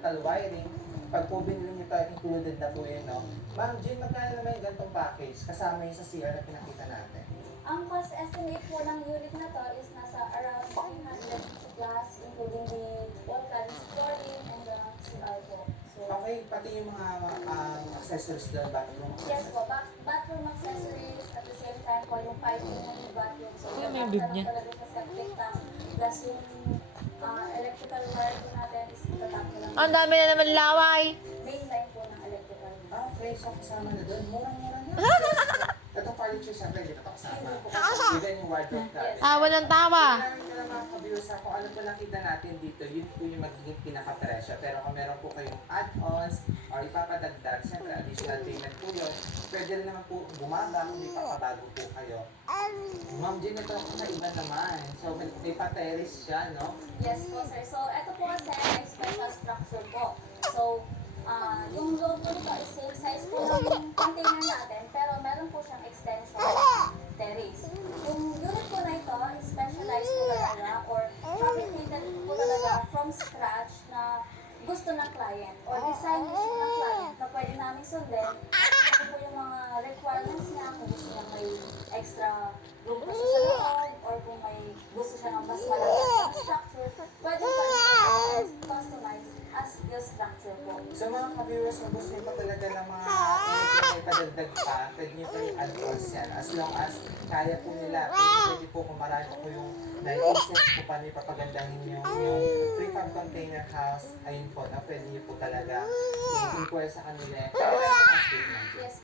electrical wiring. Pag po binili nyo ito, included na po yun, no? Ma'am Jean, magkano naman yung ganitong package kasama yung sa CR na pinakita natin? Ang cost estimate po ng unit na to is nasa around 300 plus, including the wall panel flooring and the CR po. So, Okay, pati yung mga accessories doon, bathroom yes accessories. po, bathroom accessories at the same time po yung piping ng bathroom. So, Yung may bib niya. talaga sa septic tank. Plus yung electrical wire po natin is itatap ko lang. Ang dami na naman laway. Main line po ng electrical. Okay, so kasama na doon. Murang-mura na. Itong furniture, syempre, hindi pa ito kasama. Even yung wardrobe natin. Tawa ng tawa. Maraming ka lang mga ka-viewers kung ano po nakita natin dito, yun po yung magiging pinaka-presyo. Pero kung meron po kayong add-ons or ipapadagdag, syempre additional payment po yun. Pwede rin naman po bumaba kung may papabago po kayo. Ma'am Jean, ito kakaiba naman. So may pa-terrace siya, no? Yes po, sir. So, ito po kasi ay special structure po. So, yung load po nito is same size po ng container natin, pero meron po siyang extension terrace. Yung unit po na ito is specialized po talaga or fabricated po talaga from scratch na gusto ng client or design gusto ng client na pwede namin sundin. Ito po yung mga requirements niya, kung gusto niya may extra room pa siya sa loob or kung may gusto siya ng mas malaki na structure, pwede customize as your structure po. So mga ka-viewers, kung gusto niyo pa talaga ng mga anything na ipadagdag pa, pwede niyo pa yung add-ons yan. As long as kaya po nila, pwede po kung marami po yung naisip kung paano ipapagandahin yung prefab container house, ayun po, na pwede niyo po talaga i-inquire sa kanila. Pero wala po ang statement. Yes.